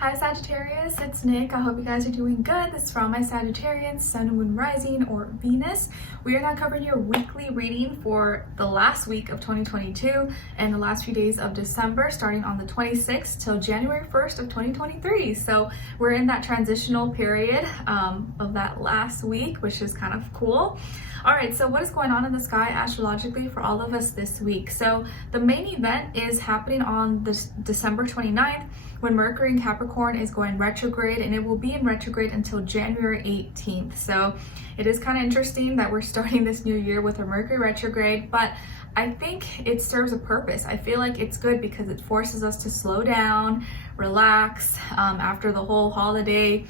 Hi Sagittarius, it's Nick. I hope you guys are doing good. This is for all my Sagittarians, Sun, Moon, Rising, or Venus. We are now covering your weekly reading for the last week of 2022 and the last few days of December, starting on the 26th till January 1st of 2023. So we're in that transitional period of that last week, which is kind of cool. All right, so what is going on in the sky astrologically for all of us this week? So the main event is happening on this December 29th when Mercury in Capricorn is going retrograde, and it will be in retrograde until January 18th. So it is kind of interesting that we're starting this new year with a Mercury retrograde, but I think it serves a purpose. I feel like it's good because it forces us to slow down, relax after the whole holiday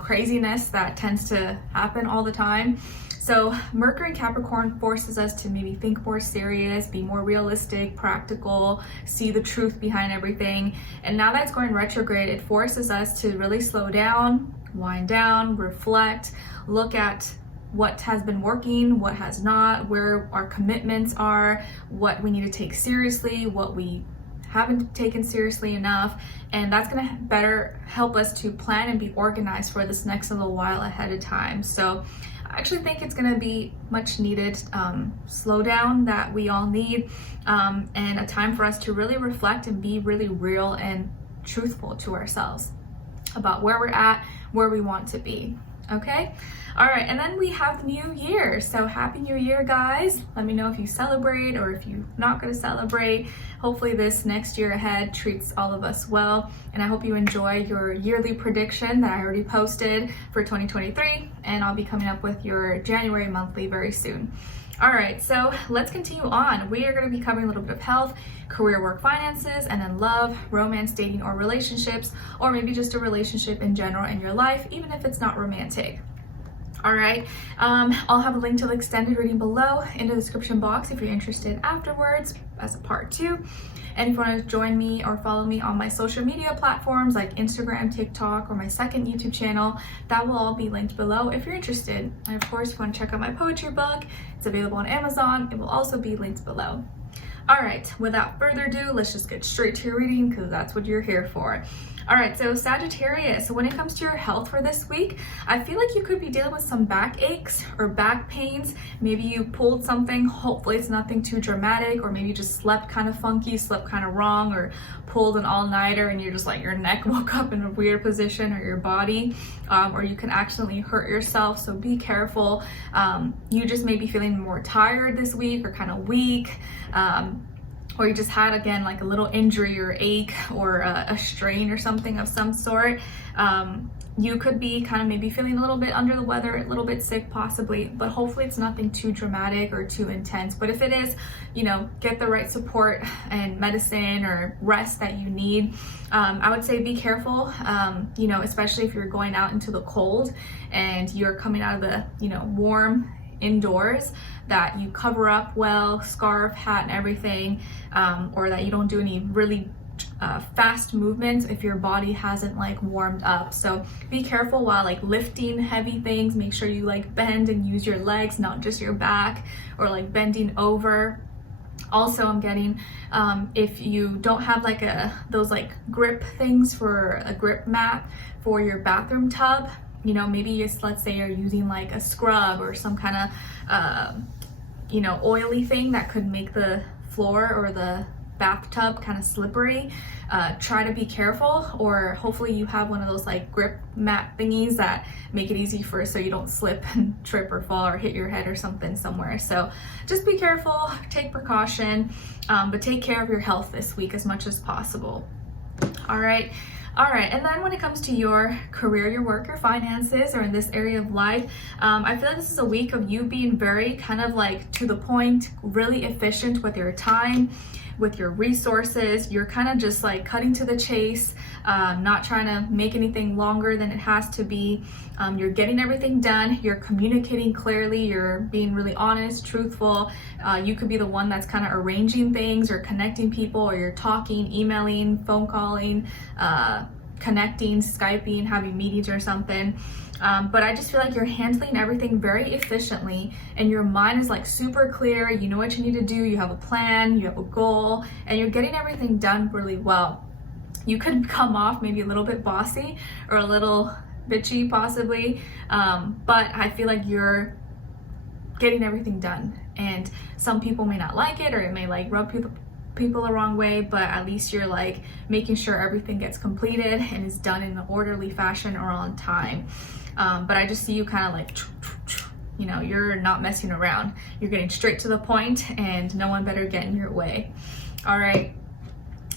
craziness that tends to happen all the time. So Mercury in Capricorn forces us to maybe think more serious, be more realistic, practical, see the truth behind everything. And now that it's going retrograde, it forces us to really slow down, wind down, reflect, look at what has been working, what has not, where our commitments are, what we need to take seriously, what we haven't taken seriously enough, and that's going to better help us to plan and be organized for this next little while ahead of time. So I actually think it's going to be much needed slowdown that we all need, and a time for us to really reflect and be really real and truthful to ourselves about where we're at, where we want to be. Okay? All right, and then we have New Year. So happy New Year, guys. Let me know if you celebrate or if you're not going to celebrate. Hopefully this next year ahead treats all of us well. And I hope you enjoy your yearly prediction that I already posted for 2023. And I'll be coming up with your January monthly very soon. All right, so let's continue on. We are going to be covering a little bit of health, career, work, finances, and then love, romance, dating, or relationships, or maybe just a relationship in general in your life, even if it's not romantic. All right, I'll have a link to the extended reading below in the description box if you're interested afterwards as a part 2. And if you want to join me or follow me on my social media platforms like Instagram, TikTok, or my second YouTube channel, that will all be linked below if you're interested. And of course, if you want to check out my poetry book, it's available on Amazon. It will also be linked below. All right, without further ado, let's just get straight to your reading because that's what you're here for. All right, so Sagittarius, so when it comes to your health for this week, I feel like you could be dealing with some back aches or back pains. Maybe you pulled something, hopefully it's nothing too dramatic, or maybe you just slept kind of funky, slept kind of wrong, or pulled an all-nighter and you're just like your neck woke up in a weird position, or your body, or you can accidentally hurt yourself, so be careful. You just may be feeling more tired this week or kind of weak. Or you just had, again, like a little injury or ache or a strain or something of some sort. You could be kind of maybe feeling a little bit under the weather, a little bit sick possibly, but hopefully it's nothing too dramatic or too intense. But if it is, get the right support and medicine or rest that you need. I would say be careful, especially if you're going out into the cold and you're coming out of the, warm indoors, that you cover up well, scarf, hat, and everything, or that you don't do any really fast movements if your body hasn't warmed up. So be careful while lifting heavy things. Make sure you bend and use your legs, not just your back, or bending over. Also, I'm getting, if you don't have those grip things for a grip mat for your bathroom tub, maybe let's say you're using a scrub or some kind of, oily thing that could make the floor or the bathtub kind of slippery. Try to be careful, or hopefully you have one of those grip mat thingies that make it easy so you don't slip and trip or fall or hit your head or something somewhere. So just be careful, take precaution, but take care of your health this week as much as possible. All right, and then when it comes to your career, your work, your finances, or in this area of life, I feel like this is a week of you being very kind of to the point, really efficient with your time, with your resources. You're kind of just cutting to the chase, not trying to make anything longer than it has to be. You're getting everything done. You're communicating clearly. You're being really honest, truthful. You could be the one that's kind of arranging things or connecting people, or you're talking, emailing, phone calling, connecting, Skyping, having meetings or something. But I just feel like you're handling everything very efficiently, and your mind is super clear. You know what you need to do. You have a plan, you have a goal, and you're getting everything done really well. you could come off maybe a little bit bossy or a little bitchy possibly, but I feel like you're getting everything done, and some people may not like it, or it may like rub people the wrong way, but at least you're like making sure everything gets completed and is done in an orderly fashion or on time. But I just see you kind of like, you know, you're not messing around. You're getting straight to the point, and no one better get in your way. All right.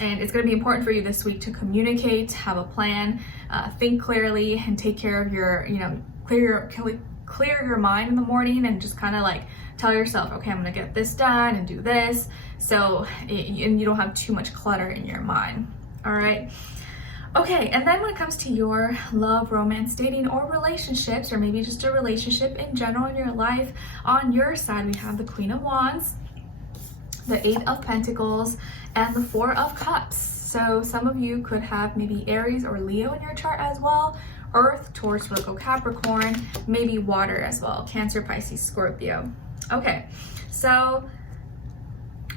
And it's going to be important for you this week to communicate, have a plan, think clearly, and take care of your, you know, clear your mind in the morning, and just kind of like tell yourself, okay, I'm going to get this done and do this. So, and you don't have too much clutter in your mind. All right. Okay. And then when it comes to your love, romance, dating, or relationships, or maybe just a relationship in general in your life, on your side, we have the Queen of Wands, the Eight of Pentacles, and the Four of Cups. So some of you could have maybe Aries or Leo in your chart as well, Earth, Taurus, Virgo, Capricorn, maybe water as well, Cancer, Pisces, Scorpio. Okay, so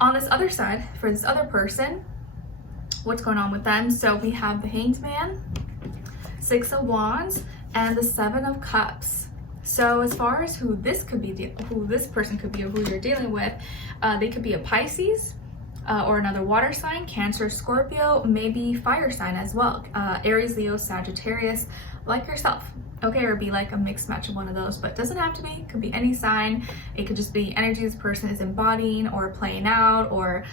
on this other side, for this other person, what's going on with them? So we have the Hanged Man, Six of Wands, and the Seven of Cups. So as far as who this person could be, or who you're dealing with, they could be a Pisces, or another water sign, Cancer, Scorpio, maybe fire sign as well, Aries, Leo, Sagittarius, like yourself, okay, or be like a mixed match of one of those, but doesn't have to be, could be any sign. It could just be energy this person is embodying or playing out, or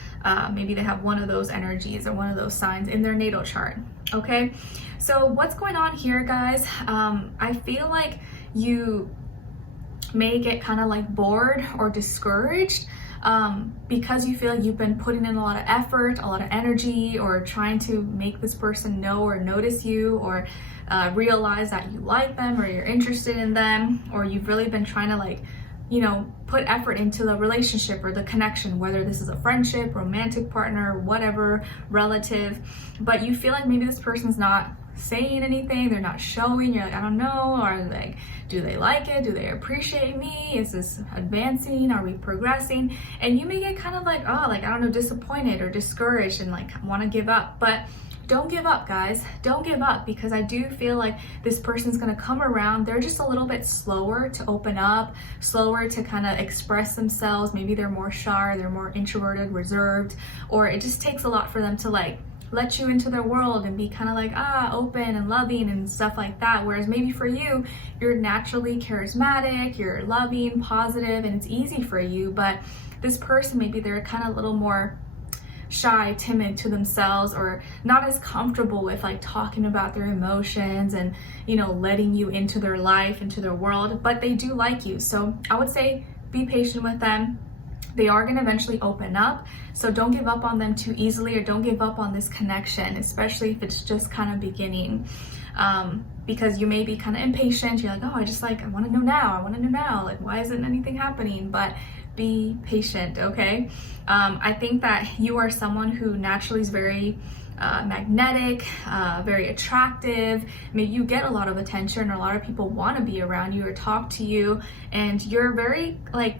maybe they have one of those energies or one of those signs in their natal chart, okay? So what's going on here, guys? I feel like you may get kind of like bored or discouraged, because you feel like you've been putting in a lot of effort, a lot of energy, or trying to make this person know or notice you, or realize that you like them or you're interested in them, or you've really been trying to like, you know, put effort into the relationship or the connection, whether this is a friendship, romantic partner, whatever, relative, but you feel like maybe this person's not saying anything, they're not showing, you're like, I don't know, or like, do they like it? Do they appreciate me? Is this advancing? Are we progressing? And you may get kind of like, oh, like, I don't know, disappointed or discouraged and like want to give up. But don't give up, guys. Don't give up, because I do feel like this person's going to come around. They're just a little bit slower to open up, slower to kind of express themselves. Maybe they're more shy, they're more introverted, reserved, or it just takes a lot for them to like let you into their world and be kind of like open and loving and stuff like that. Whereas maybe for you, you're naturally charismatic, you're loving, positive, and it's easy for you. But this person, maybe they're kind of a little more shy, timid to themselves, or not as comfortable with like talking about their emotions and, you know, letting you into their life, into their world, but they do like you. So I would say be patient with them. They are going to eventually open up, so don't give up on them too easily, or don't give up on this connection, especially if it's just kind of beginning, because you may be kind of impatient. You're like, oh, I want to know now, like, why isn't anything happening? But be patient, okay? I think that you are someone who naturally is very magnetic, very attractive. Maybe you get a lot of attention, or a lot of people want to be around you or talk to you, and you're very like,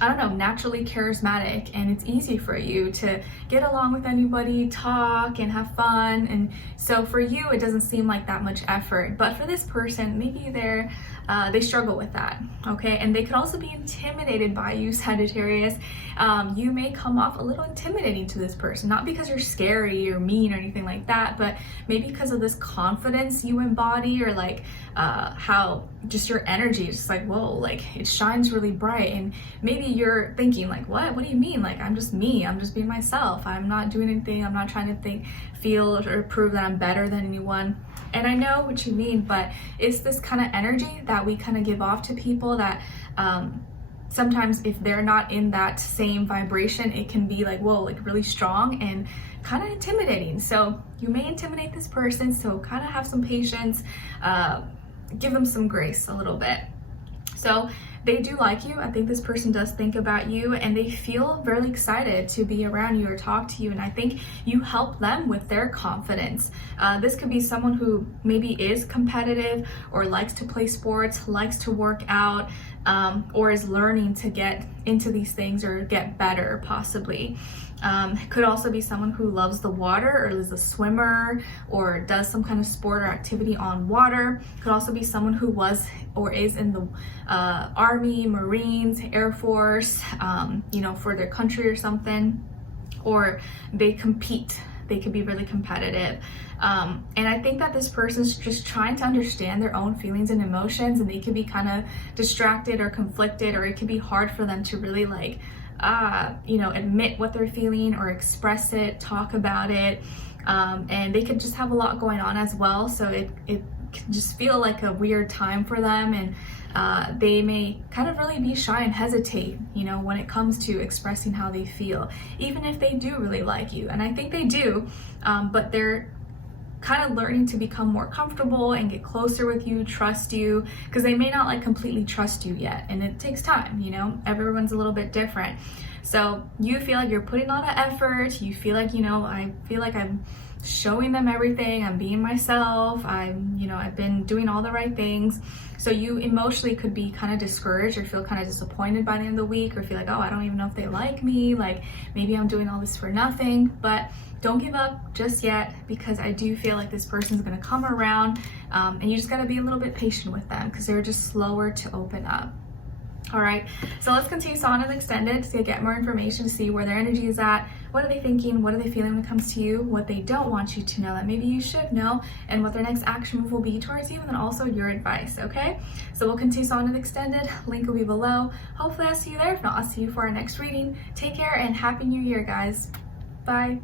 I don't know, naturally charismatic, and it's easy for you to get along with anybody, talk and have fun. And so for you, it doesn't seem like that much effort, but for this person, maybe they struggle with that, okay? And they could also be intimidated by you, Sagittarius. You may come off a little intimidating to this person, not because you're scary or mean or anything like that, but maybe because of this confidence you embody, or like how just your energy is just like, whoa, like it shines really bright. And maybe you're thinking like, what do you mean? Like, I'm just me, I'm just being myself, I'm not doing anything, I'm not trying to feel or prove that I'm better than anyone. And I know what you mean, but it's this kind of energy that we kind of give off to people that sometimes if they're not in that same vibration, it can be like, whoa, like really strong and kind of intimidating. So you may intimidate this person, so kind of have some patience, give them some grace a little bit. So they do like you. I think this person does think about you, and they feel very excited to be around you or talk to you. And I think you help them with their confidence. This could be someone who maybe is competitive, or likes to play sports, likes to work out, or is learning to get into these things or get better possibly. It could also be someone who loves the water or is a swimmer or does some kind of sport or activity on water. Could also be someone who was or is in the Army, Marines, Air Force, for their country or something, or they compete. They could be really competitive. And I think that this person's just trying to understand their own feelings and emotions, and they could be kind of distracted or conflicted, or it could be hard for them to really admit what they're feeling or express it, talk about it. And they could just have a lot going on as well. So it can just feel like a weird time for them, and they may kind of really be shy and hesitate, when it comes to expressing how they feel, even if they do really like you. And I think they do, but they're kind of learning to become more comfortable and get closer with you, trust you, because they may not completely trust you yet, and it takes time. Everyone's a little bit different. So you feel like you're putting a lot of effort, you feel like, I feel like I'm showing them everything, I'm being myself, I've been doing all the right things. So you emotionally could be kind of discouraged or feel kind of disappointed by the end of the week, or feel like, oh, I don't even know if they like me, maybe I'm doing all this for nothing. But don't give up just yet, because I do feel like this person's going to come around, and you just got to be a little bit patient with them, because they're just slower to open up. All right, so let's continue on and extended to get more information, to see where their energy is at. What are they thinking? What are they feeling when it comes to you? What they don't want you to know that maybe you should know, and what their next action move will be towards you, and then also your advice, okay? So we'll continue on and extended. Link will be below. Hopefully I'll see you there. If not, I'll see you for our next reading. Take care and Happy New Year, guys. Bye.